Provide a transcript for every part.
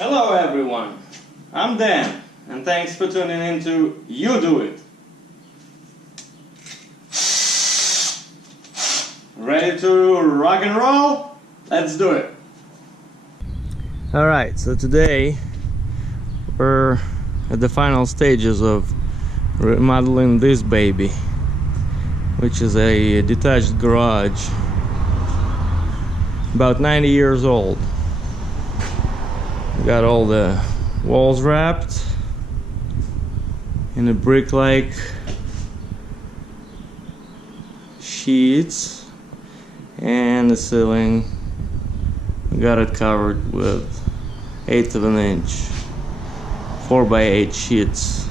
Hello everyone, I'm Dan, and thanks for tuning in to You Do It. Ready to rock and roll? Let's do it! Alright, so today we're at the final stages of remodeling this baby, which is a detached garage, about 90 years old. We got all the walls wrapped in a brick-like sheets, and the ceiling, we got it covered with 1/8 of an inch 4x8 sheets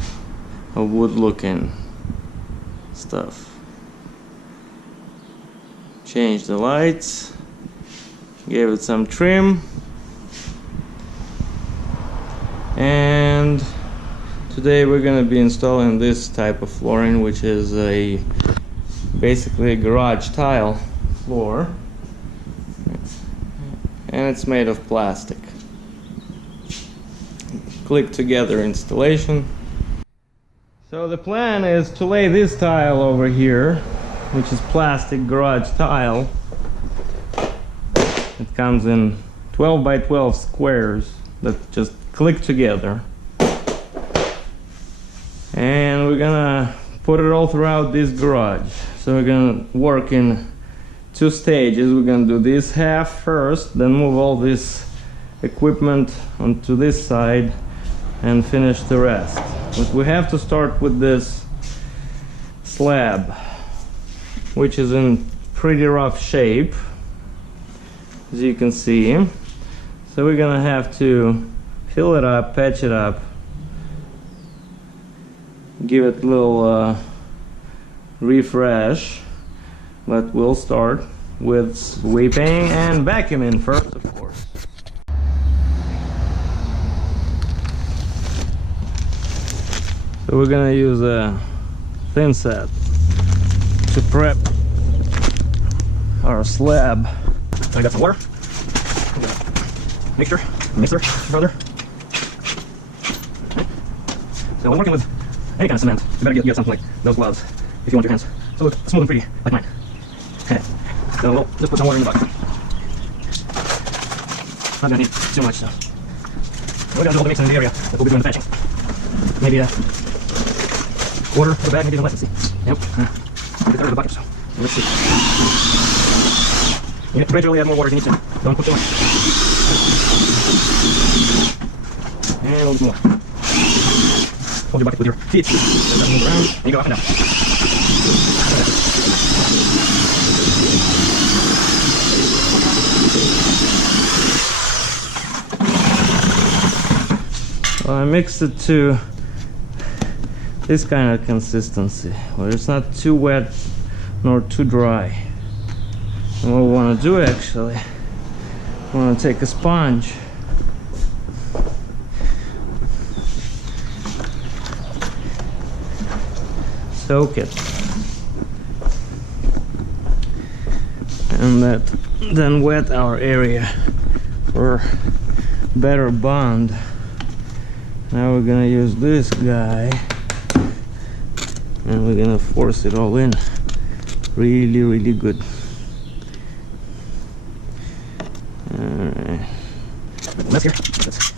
of wood looking stuff. Changed the lights, gave it some trim, and today we're going to be installing this type of flooring, which is basically a garage tile floor, and it's made of plastic. Click together installation. So the plan is to lay this tile over here, which is plastic garage tile. It comes in 12 by 12 squares that just click together, and we're gonna put it all throughout this garage. So we're gonna work in 2 stages. We're gonna do this half first, then move all this equipment onto this side and finish the rest. But we have to start with this slab, which is in pretty rough shape, as you can see. So we're gonna have to fill it up, patch it up, give it a little refresh, but we'll start with sweeping and vacuuming first, of course. So we're gonna use a thin set to prep our slab. I got some water, mixer, brother. So when working with any kind of cement, you better get something like those gloves if you want your hands to look smooth and pretty like mine. So we'll just put some water in the bucket. Not gonna need too much, so we're gonna do all the mixing in the area that we'll be doing the patching. Maybe a quarter of the bag, maybe even less. Let's see. Yep, maybe a third of the bucket. So let's see. You gradually add more water as you need to. Don't put too much. And a little bit more. Hold your bucket with your feet. Move around, and you go up and down. Well, I mixed it to this kind of consistency, where it's not too wet nor too dry. And what we want to do, actually, we want to take a sponge, soak it, and then wet our area for better bond. Now we're gonna use this guy, and we're gonna force it all in really good. Alright. That's here. That's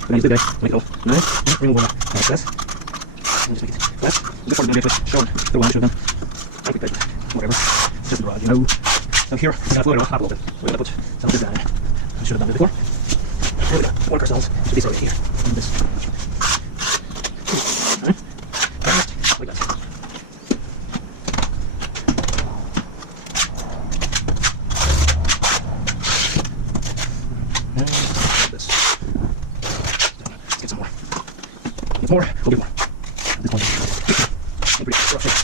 we're gonna use the guy, make it all nice, and remove all that excess. And just make it flat. Before it's gonna be actually shown the one I should have done. I think that, whatever. It's just the garage, you know. So here, we're gonna float it up a little bit. We're gonna put some of this down. I should have done it before. And we're gonna work ourselves to this area here. And this. Alright. Just like that. And like this. Let's get some more. Need more? We'll get more. This one. Pretty rough shape.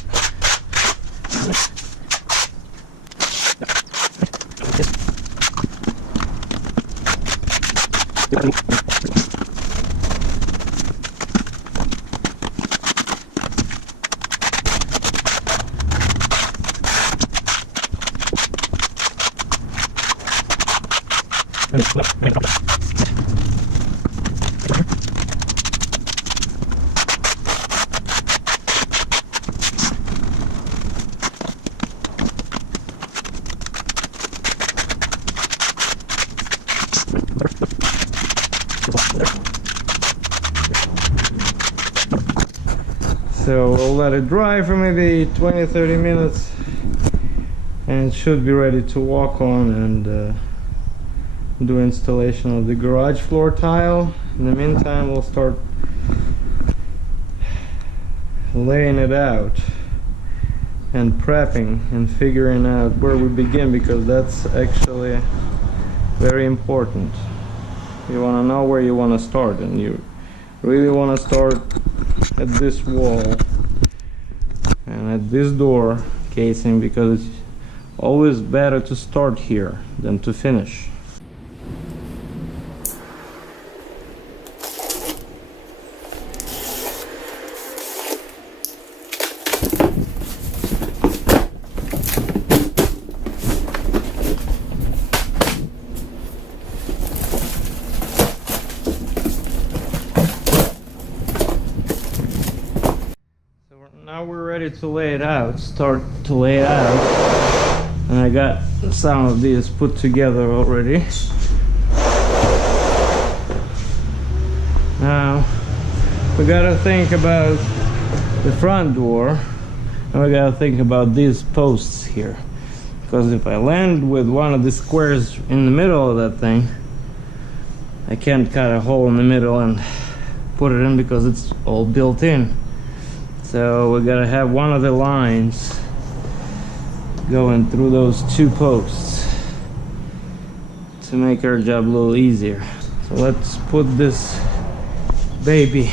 So we'll let it dry for maybe 20-30 minutes and it should be ready to walk on and do installation of the garage floor tile. In the meantime, we'll start laying it out and prepping and figuring out where we begin, because that's actually very important. You want to know where you want to start, and you really want to start at this wall and at this door casing, because it's always better to start here than to finish. Now we're ready to lay it out, start to lay it out, and I got some of these put together already. Now we gotta think about the front door, and we gotta think about these posts here, because if I land with one of the squares in the middle of that thing, I can't cut a hole in the middle and put it in because it's all built in. So we gotta have one of the lines going through those two posts to make our job a little easier. So let's put this baby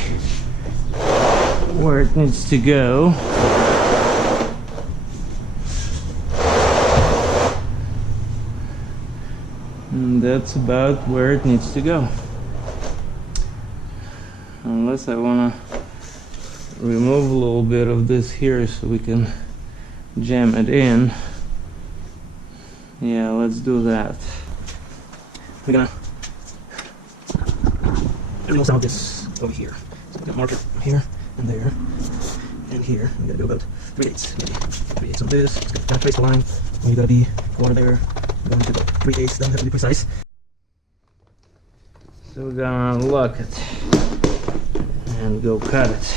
where it needs to go. And that's about where it needs to go. Unless I wanna remove a little bit of this here so we can jam it in. Yeah, let's do that. We're gonna remove some of this over here. So we're gonna mark it here and there and here. We gotta do about 3/8, maybe 3/8 on this. Just gonna trace the line. And you gotta be over there. We're going to go 3/8. Doesn't have to be precise. So we're gonna lock it and go cut it.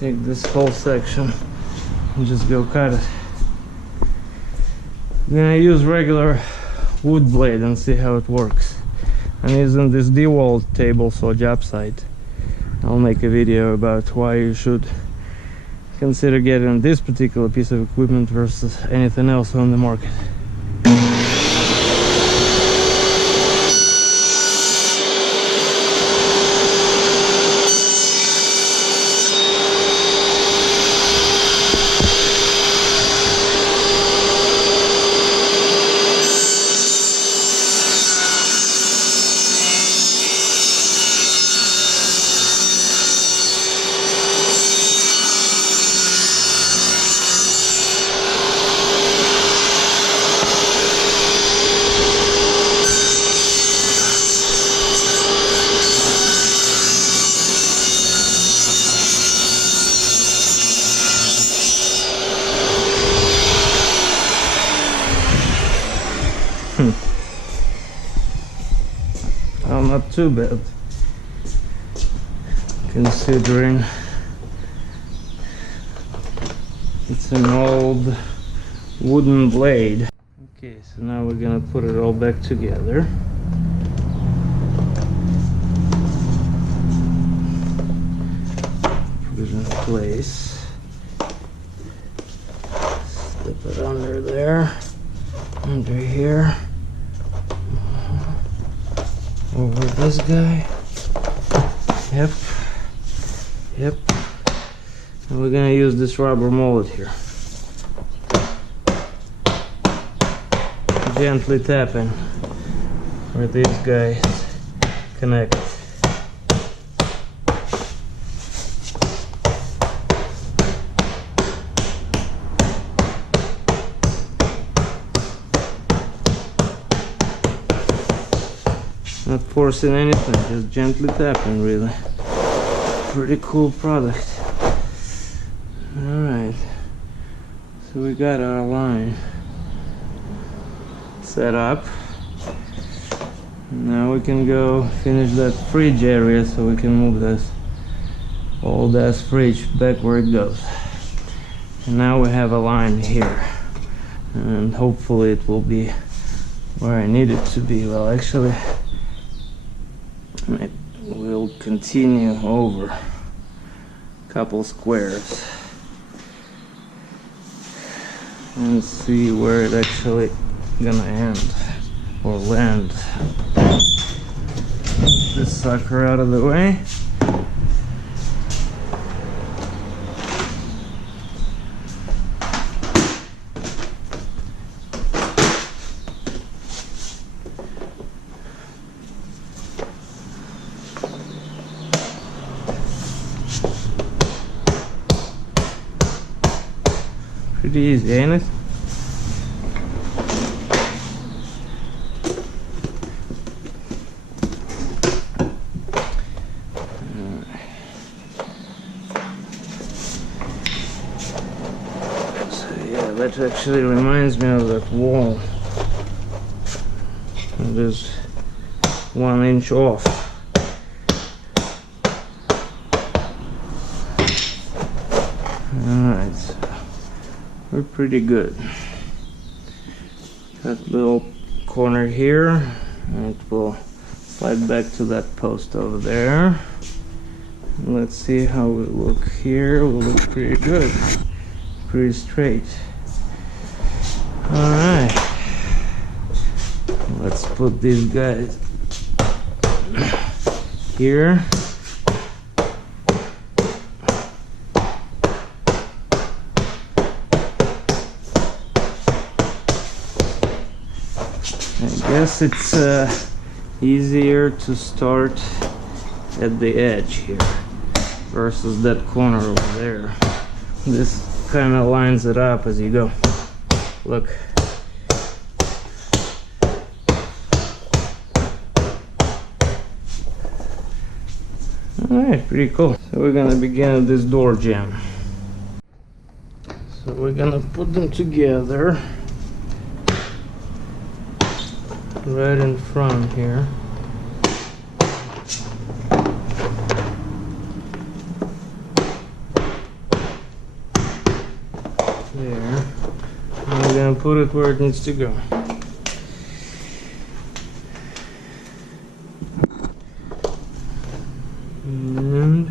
Take this whole section and just go cut it. I'm gonna use regular wood blade and see how it works. I'm using this DeWalt table saw job site. I'll make a video about why you should consider getting this particular piece of equipment versus anything else on the market. Well, not too bad, considering it's an old wooden blade. Okay, so now we're gonna put it all back together. Put it in place. Slip it under there, under here. Over this guy. Yep. And we're gonna use this rubber mallet here. Gently tapping where these guys connect. Not forcing anything, just gently tapping, really. Pretty cool product. Alright, so we got our line set up. Now we can go finish that fridge area so we can move this old ass fridge back where it goes. And now we have a line here, and hopefully it will be where I need it to be. Well, actually we'll continue over a couple squares and see where it actually gonna end or land. Move this sucker out of the way. Pretty easy, ain't it? So yeah, that actually reminds me of that wall. It is 1 inch off. Alright, so we're pretty good. That little corner here, and it will slide back to that post over there. Let's see how we look here. We'll look pretty good, pretty straight. Alright, let's put these guys here. I guess it's easier to start at the edge here versus that corner over there. This kind of lines it up as you go. Look. Alright, pretty cool. So we're gonna begin with this door jamb. So we're gonna put them together right in front here. There. And we're gonna put it where it needs to go. And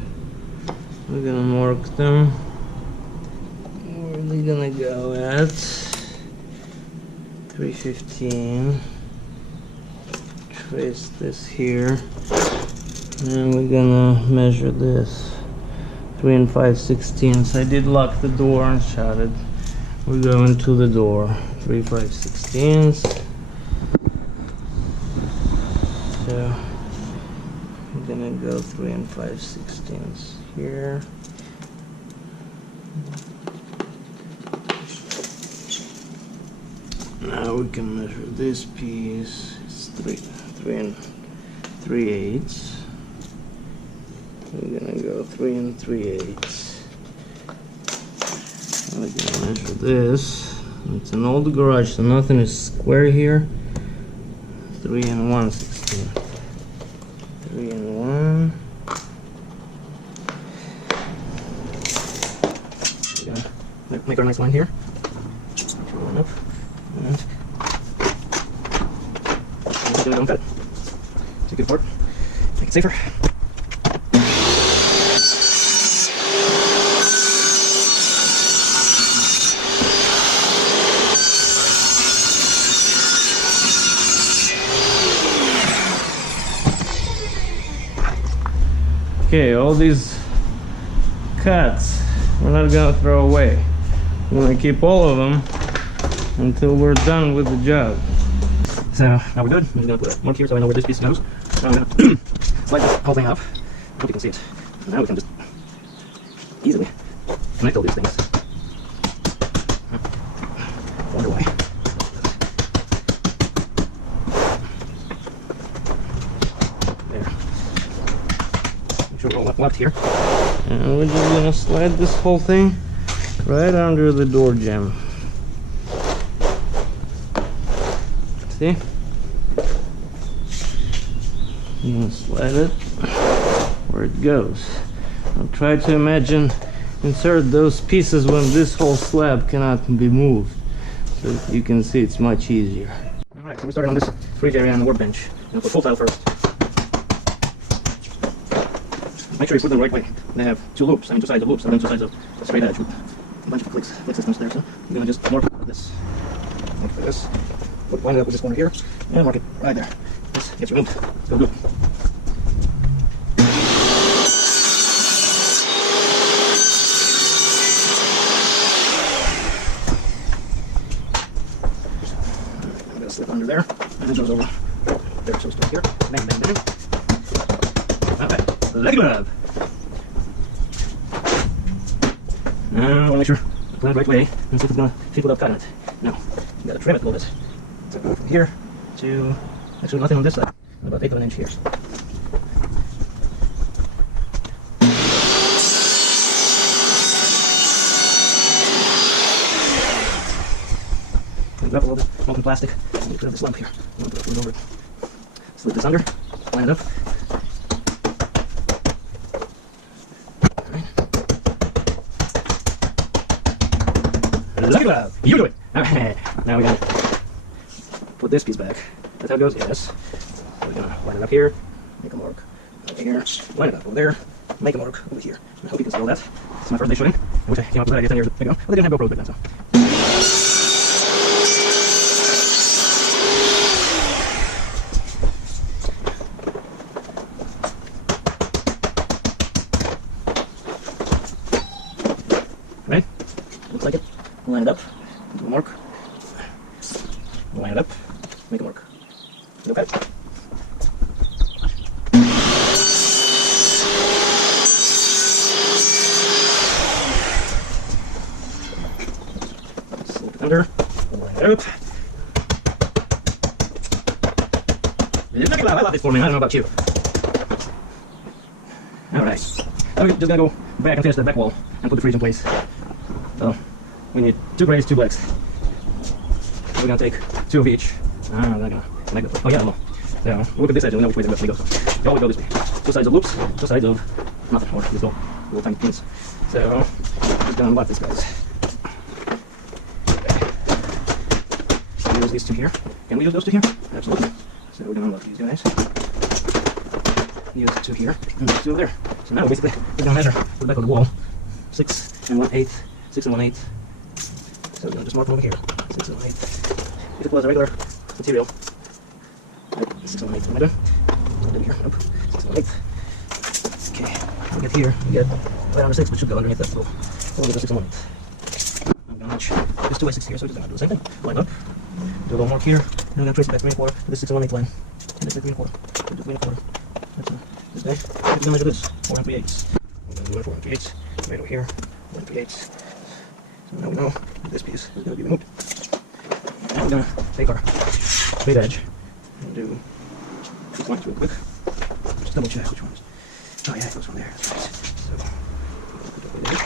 we're gonna mark them where they're gonna go at 315. Trace this here, and we're gonna measure this 3 5/16. I did lock the door and shut it. We're going to the door 3 5/16. So I'm gonna go 3 5/16 here. Now we can measure this piece. It's 3 3/8. We're gonna go 3 3/8. We're gonna measure this. It's an old garage, so nothing is square here. 3 1/16. 3 1. We're gonna make our nice line here. Roll it up. And don't cut it. Take it apart. Make it safer. Okay, all these cuts we're not gonna throw away. We're gonna keep all of them until we're done with the job. So now we're good. I'm just gonna put a mark here so I know where this piece goes. Now I'm gonna slide this whole thing up. I hope you can see it. Now we can just easily connect all these things. Wonder why. left here. And we're just gonna slide this whole thing right under the door jamb. See? I'm gonna slide it where it goes. I'll try to insert those pieces when this whole slab cannot be moved. So you can see it's much easier. Alright, so we started on this fridge area and the workbench. We'll put full tile first. Make sure you put them the right way. They have two sides of loops, and then two sides of straight edge with a bunch of click systems there. So I'm gonna just mark this. Mark this. Line it up with this corner here, and mark it right there. This gets removed. It's gonna do it. I'm gonna slip under there, and it goes over there, so it's here. Bang, bang, bang. Okay, leg grab. Now I want to make sure I put it the right way and see if it's gonna fit without cutting it. No, you gotta trim it a little bit. So from here to actually nothing on this side, about 1/8 of an inch here. Clean it up a little bit, molten plastic. And clear this lump here. I'm gonna put it over it. Slip this under, line it up. Look at that! You do it! Okay, now we gotta put this piece back. That's how it goes? Yes. So we're gonna line it up here, make a mark over here, line it up over there, make a mark over here. I hope you can spell that. This is my first day shooting. I wish I came up with that idea 10 years ago. Well, they didn't have GoPros back then, so. Right? Looks like it. Line it up, do a mark, line it up, make a mark. Okay. Slip it under, line it up. Look at that, I love this for me, I don't know about you. Alright, now we're just gonna go back and finish the back wall and put the fridge in place. So, we need 2 grays, 2 blacks. We're gonna take 2 of each. I'm not gonna make it. Oh yeah, no. So look at this edge and we know which way the rest of goes. They always go this way. 2 sides of loops, 2 sides of nothing, or these little tiny pins. So I'm just gonna unlock these guys. Okay. Use these 2 here. Can we use those 2 here? Absolutely. So we're gonna unlock these guys. Use 2 here and 2 over there. So now basically we're gonna measure for the back of the wall 6 1/8, 6 1/8. So we're gonna just mark them over here. 6 1/8. If it was a regular material, 6 1/8. What am I doing? I'll do here. Nope. 6 1/8. Okay. We get here. We get right under 6, but should go underneath that little bit of 6 1/8. I'm gonna match this 2 by 6 here, so we're just gonna do the same thing. Line up. Do a little mark here. And we're gonna trace it back 3 1/4 to this 6 1/8 line. And this is 3 1/4. We'll do 3 1/4. That's this guy. We're gonna measure this. 4 3/8. We're gonna do 4 3/8. Right over here. 1 3/8. So now we know this piece is going to be removed. Now we're going to take our straight edge and do these lines real quick. Just double check which ones. Oh yeah, it goes from there. That's right. So put it over there.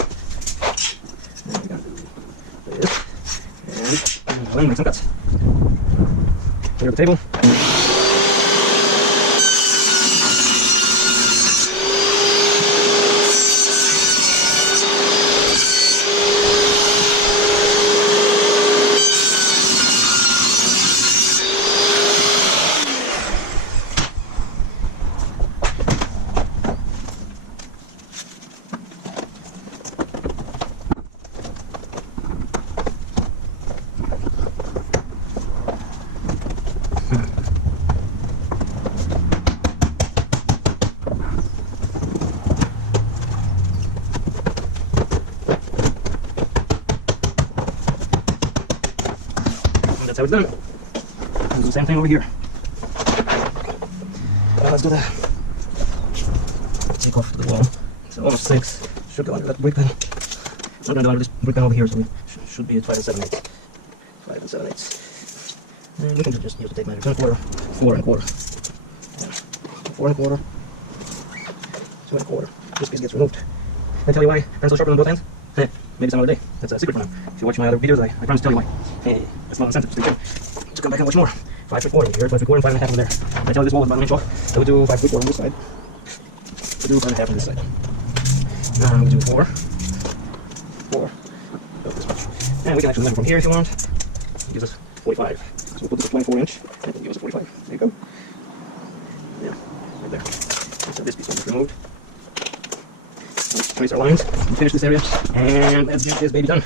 And we're going to do this. And I'm going to make some cuts. Clear the table. That's how it's done. Let's do the same thing over here. Now let's do that. Take off the wall. So almost 6. Should go under that brick pen. I'm going to do this brick pen over here, so we should be at 5 7/8. 5 7/8. And we can just use the tape measure. 2 1/4, 4 1/4. 4 1/4. 2 1/4. this piece gets removed. I tell you why pencil sharpener on both ends? Maybe it's another day. That's a secret for now. If you watch my other videos, I promise to tell you why. Hey, that's not incentive. Stay tuned. So come back and watch more. 5.4 here, 5.4 and 5.5 over there. I tell you this wall is about an inch off. So we'll do 5.4 on this side. We'll do 5.5 on this side. We'll do 4. 4. Oh, this much. And we can actually measure from here if you want. It gives us 45. So we'll put this at 24 inch. And it'll give us a 45. There you go. Yeah, right there. So this piece will be removed. Let's trace our lines and finish this area. And let's get this baby done.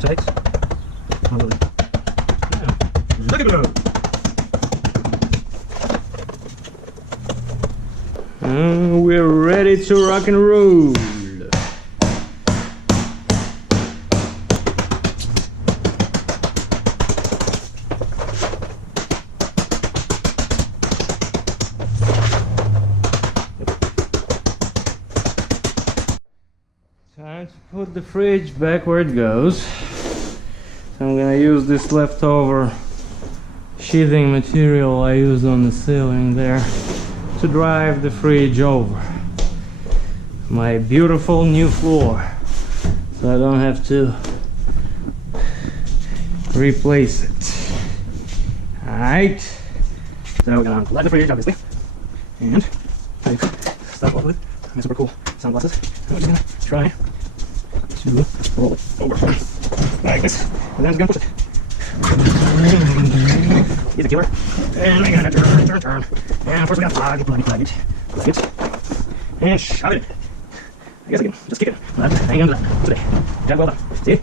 Takes. Look at it! We're ready to rock and roll. Time to put the fridge back where it goes. So I'm gonna use this leftover sheathing material I used on the ceiling there to drive the fridge over my beautiful new floor, so I don't have to replace it. Alright, so we're gonna light the fridge obviously, and start off with my super cool sunglasses. And we're just gonna try to roll it over like this, and then I'm just gonna push it. He's a killer. And I gotta turn. And of course we gotta plug it. And shove it. I guess I can just kick it. Hang on to that today. Job well done. See?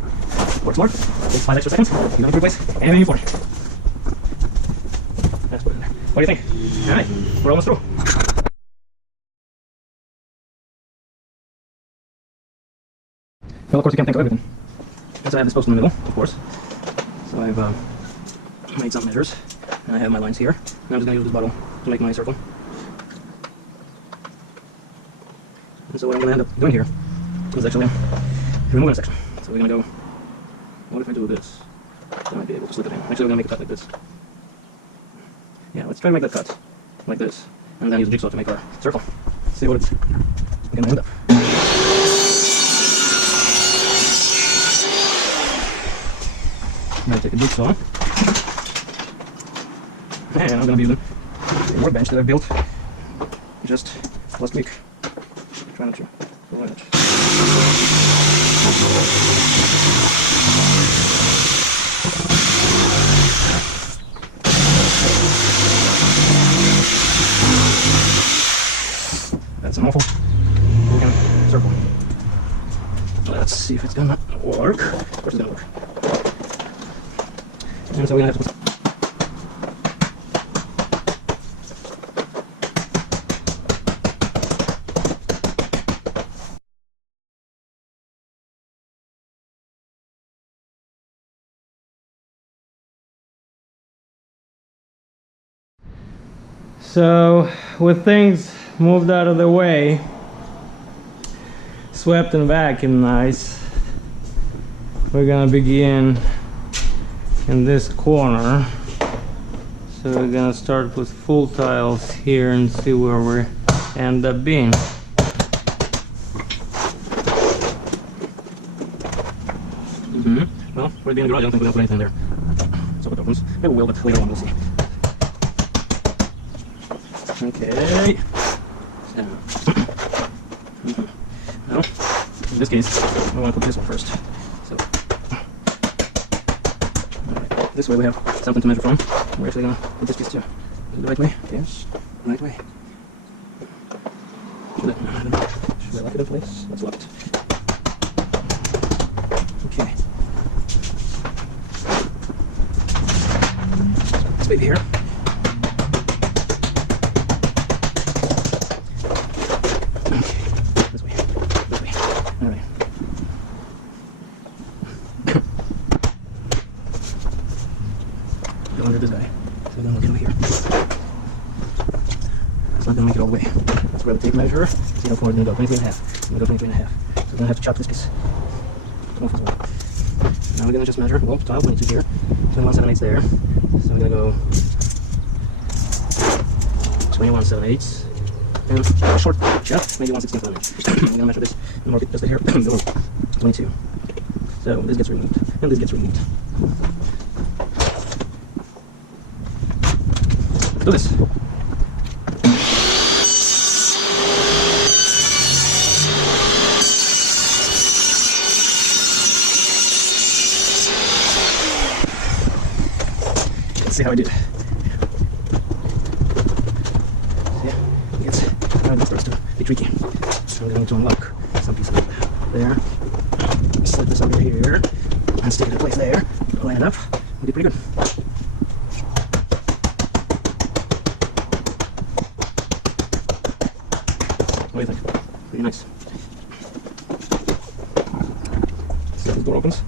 Works more. Takes 5 extra seconds. You don't replace anything for it. That's what it is. What do you think? Alright, we're almost through. Well, of course you can't think of everything. And so I have this post in the middle, of course. So I've made some measures. And I have my lines here. And I'm just going to use this bottle to make my circle. And so what I'm going to end up doing here is actually removing a section. So we're going to go, what if I do this? I might be able to slip it in. Actually we're going to make a cut like this. Yeah, let's try to make that cut like this. And then use the jigsaw to make our circle. See what it's going to end up. I'm going to take a jigsaw, and I'm going to be using a workbench that I built just last week. Try not to ruin it. That's an awful looking circle. Let's see if it's going to work. Of course it's going to work. And so we're going to have to put So, with things moved out of the way, swept and vacuumed nice, we're gonna begin in this corner. So we're gonna start with full tiles here and see where we end up being. Well, for it being a garage, I don't think we're gonna put anything there. So it opens. Maybe we will, but later on we'll see. Okay. So, well, in this case, I want to put this one first. So, right. This way we have something to measure from. We're actually going to put this piece too. Is it the right way? Yes, right way. Should I lock it in place? Let's lock it. Okay. This baby here. under this guy. So we're gonna get over here. It's not gonna make it all the way. Let's grab the tape measure. See how far it's gonna go. 23.5. I'm gonna go 23.5. So we're gonna have to chop this piece. Now we're gonna just measure. Well, 22 here. 21.7/8 there. So we're gonna go 21.7/8. And a short chop, maybe 1/16. I'm gonna measure this and mark it just here. 22. So this gets removed, and this gets removed. Let's do this. Let's see how I did. It starts to be tricky. So I'm going to unlock some pieces there. Slip this under here and stick it in place there. Line it up. We did pretty good. What do you think? Pretty nice. So the door opens.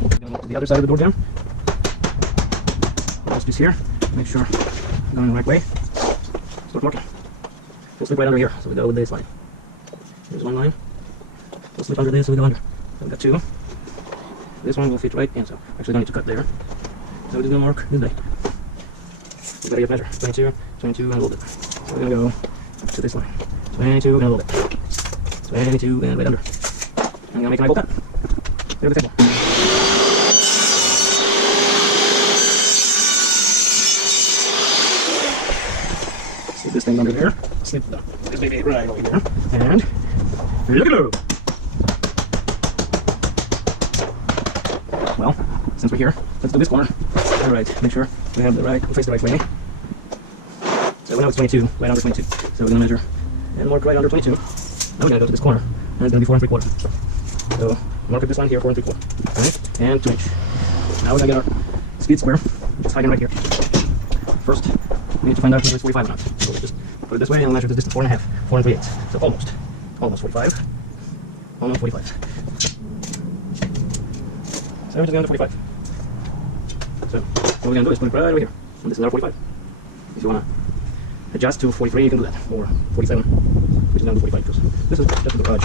We'll go to the other side of the door down. Close this here. Make sure I'm going the right way. Start working. We'll slip right under here, so we go with this line. Here's one line. We'll slip under this, so we go under. So we've got two. This one will fit right in, so actually don't need to cut there. So we're just gonna mark this way. We've got to get measure. 22, 22, and a little bit. So we're gonna go to this line. 22 and a little bit. 22 and right under. I'm gonna make an eyeball cut. There the table. Slip this thing under there. Slip this baby right over here. And look at it! Well, since we're here, let's do this corner. Alright, make sure we have the right, face the right way. So we know it's 22, right under 22. So we're gonna measure and mark right under 22. Now we're gonna go to this corner, and it's gonna be 4 3/4. So mark at this line here, 4 3/4. Alright, and 2 inch. Now we're gonna get our speed square. It's hiding right here. First, we need to find out whether it's 45 or not. So we just put it this way and measure this distance 4.5, 4 3/8. So almost 45. Almost 45. So we're just going to 45. So what we're going to do is put it right over here. And this is our 45. If you want to adjust to 43, you can do that. Or 47, which is down to 45, because this is just the garage.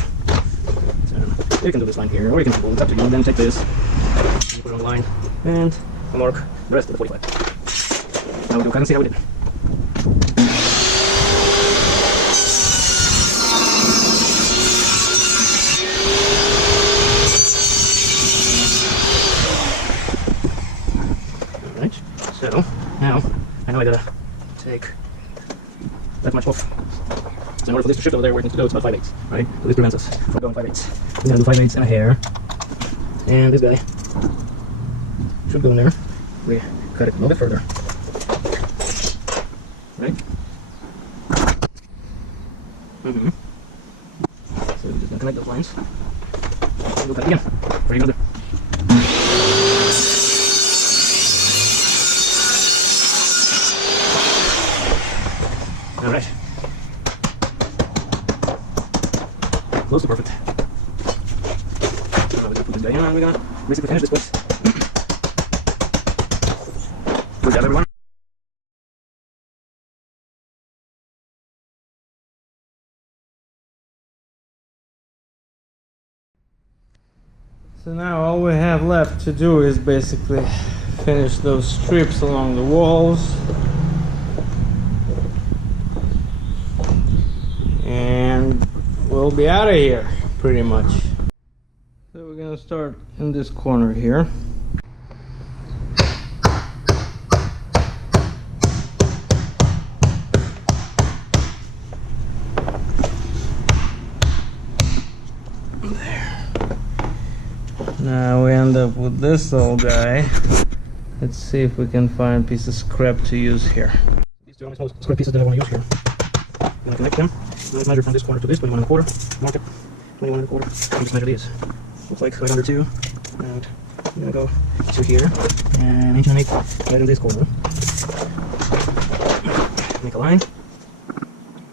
So you can do this line here, or you can do it up to you. And then take this, and put it on the line, and mark the rest of the 45. Now we do kind of see how we did. So now I know I gotta take that much off. So in order for this to shift over there where it needs to go, it's about 5/8, right? So this prevents us from going 5/8. We're gonna do 5/8 and a hair. And this guy should go in there. We cut it a little bit further. Right? So we're just gonna connect those lines. And we'll cut it again. For another. Alright. Close to perfect. Now we're gonna put this guy in and we're gonna basically finish this place. Good job, everyone. So now all we have left to do is basically finish those strips along the walls. And we'll be out of here, pretty much. So we're gonna start in this corner here. There. Now we end up with this old guy. Let's see if we can find a piece of scrap to use here. These two are the most square pieces that I want to use here. I'm going to connect them. Let's measure from this corner to this, 21 1/4. Mark it, 21 1/4. And just measure these. Looks like right under 2. And I'm going to go to here. And 1 1/8 right in this corner. Make a line.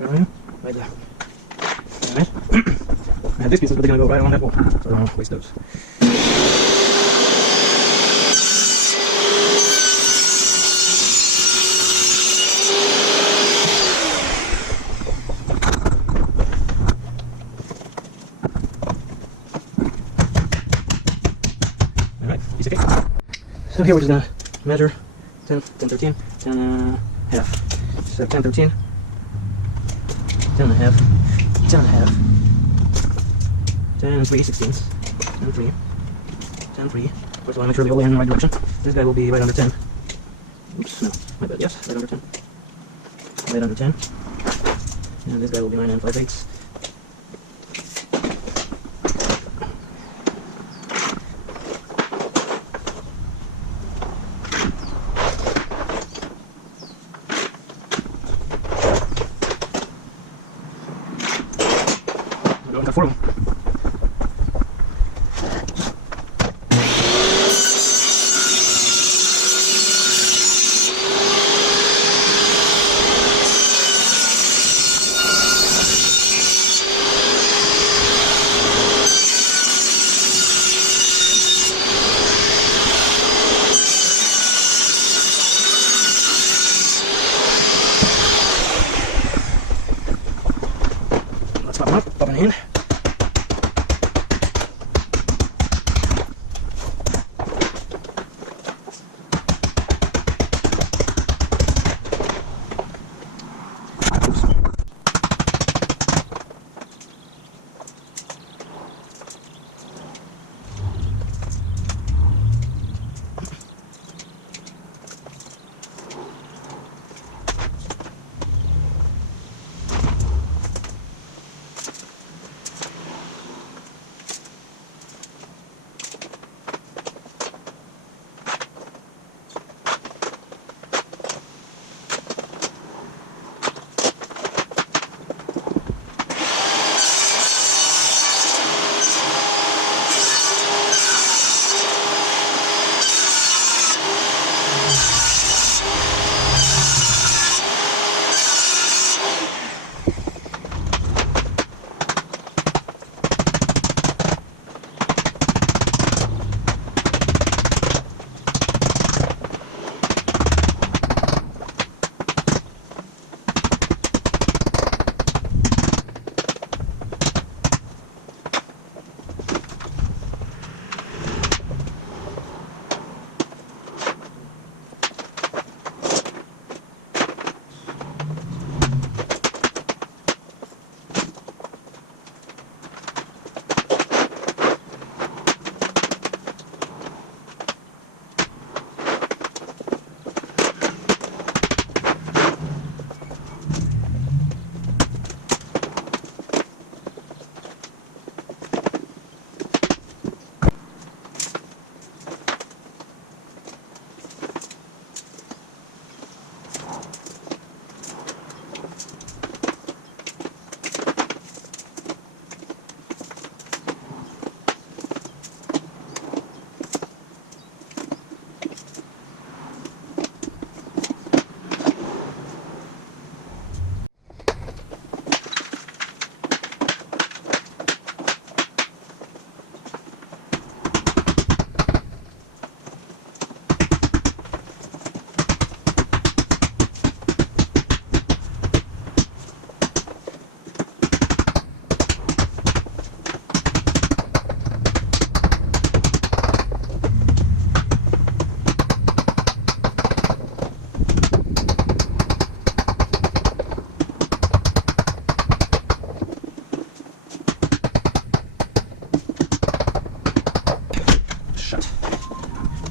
Right there. Alright. And these pieces are going to go right on that wall. So I don't want to waste those. piece of cake. So here we're just gonna measure 10, 10, 13, 10 and a half. So 10, 13, 10 and a half, 10 and a half, 10 and 3 sixteenths, 10 3, 10 3. First of all, make sure they all land in the right direction. This guy will be right under 10. Oops, no, my bad, yes, right under 10. Right under 10. And this guy will be 9 and 5/8. Got 4 of them. Let's pop them up, pop it in.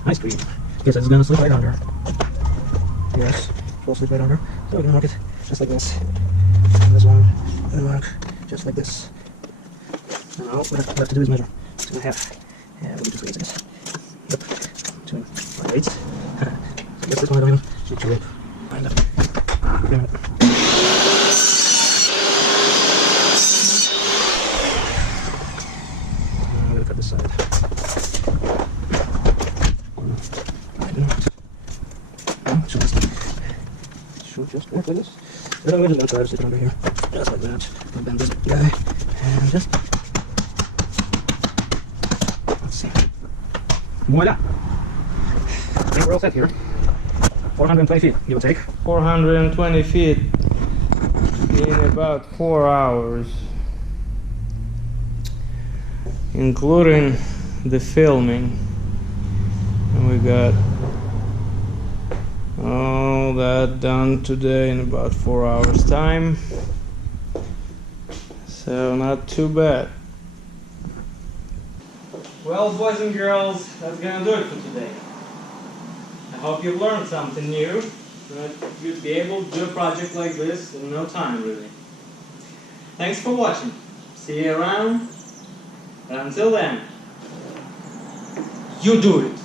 Ice cream. Yes, it's gonna slip right under. Yes, it will slip right under. So we're gonna mark it just like this. And this one, and mark just like this. Now what I have to do is measure. 2.5. Yeah, we'll do 2 8 seconds. Yep. 2 5 8. So I guess this one I don't even need to rip. Find up. Wait a minute. I'm gonna cut this side. Should just work like this. Then I'm going to try to stick it under here. Just like that. And bend this guy. And just. Let's see. Voila! I think we're all set here. 420 feet, give or take. 420 feet in about 4 hours, including the filming. we got all that done today in about 4 hours time, so not too bad. Well, boys and girls, that's gonna do it for today. I hope you've learned something new, that you'd be able to do a project like this in no time, really. Thanks for watching. See you around. And until then, you do it.